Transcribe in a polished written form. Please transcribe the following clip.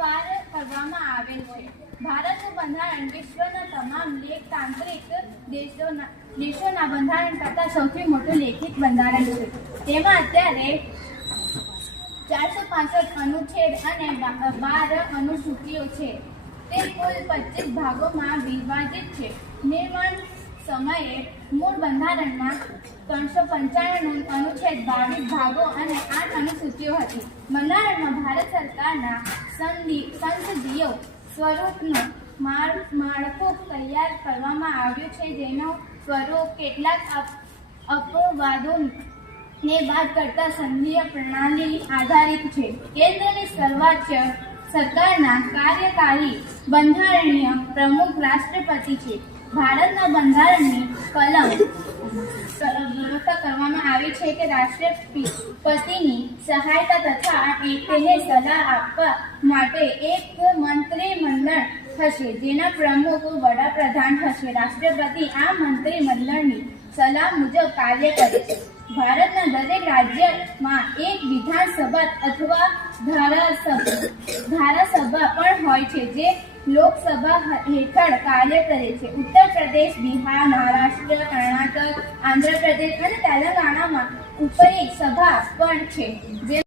ફેરફાર કરવામાં આવેલ છે. ભારતનું બંધારણ વિશ્વના તમામ લોકતાંત્રિક દેશોના બંધારણ કરતાં સૌથી મોટું લેખિત બંધારણ છે. તેમાં અત્યારે 465 અનુચ્છેદ અને 12 અનુસૂચિઓ છે. તે કુલ 25 ભાગોમાં વિભાજિત છે. નિર્માણ સમયે મૂળ બંધારણમાં 395 અનુચ્છેદ, 22 ભાગો અને 8 અનુસૂચિઓ હતી. બંધારણમાં ભારત સરકારના સંસદીય સ્વરૂપનું માળખું તૈયાર કરવામાં આવ્યું છે, જેનું સ્વરૂપ કેટલાક અપવાદોને બાદ કરતા સંઘીય પ્રણાલી આધારિત છે. કેન્દ્રની સર્વોચ્ચ સરકારના કાર્યકારી બંધારણીય પ્રમુખ રાષ્ટ્રપતિ છે. ભારતના બંધારણની કલમ કરવામાં આવી છે કે રાષ્ટ્રપતિની સહાયતા તથા તેને સલાહ આપવા માટે એક મંત્રીમંડળ હશે, જેના પ્રમુખ વડાપ્રધાન હશે. રાષ્ટ્રપતિ આ મંત્રીમંડળની સલાહ મુજબ કાર્ય કરે છે. ભારતના દરેક રાજ્યમાં એક વિધાનસભા અથવા ધારાસભા પણ હોય છે, જે લોકસભા હેઠળ કાર્ય કરે છે. ઉત્તર પ્રદેશ, બિહાર, મહારાષ્ટ્ર, કર્ણાટક, આંધ્રપ્રદેશ અને તેલંગાણામાં ઉપરી સભા પણ છે.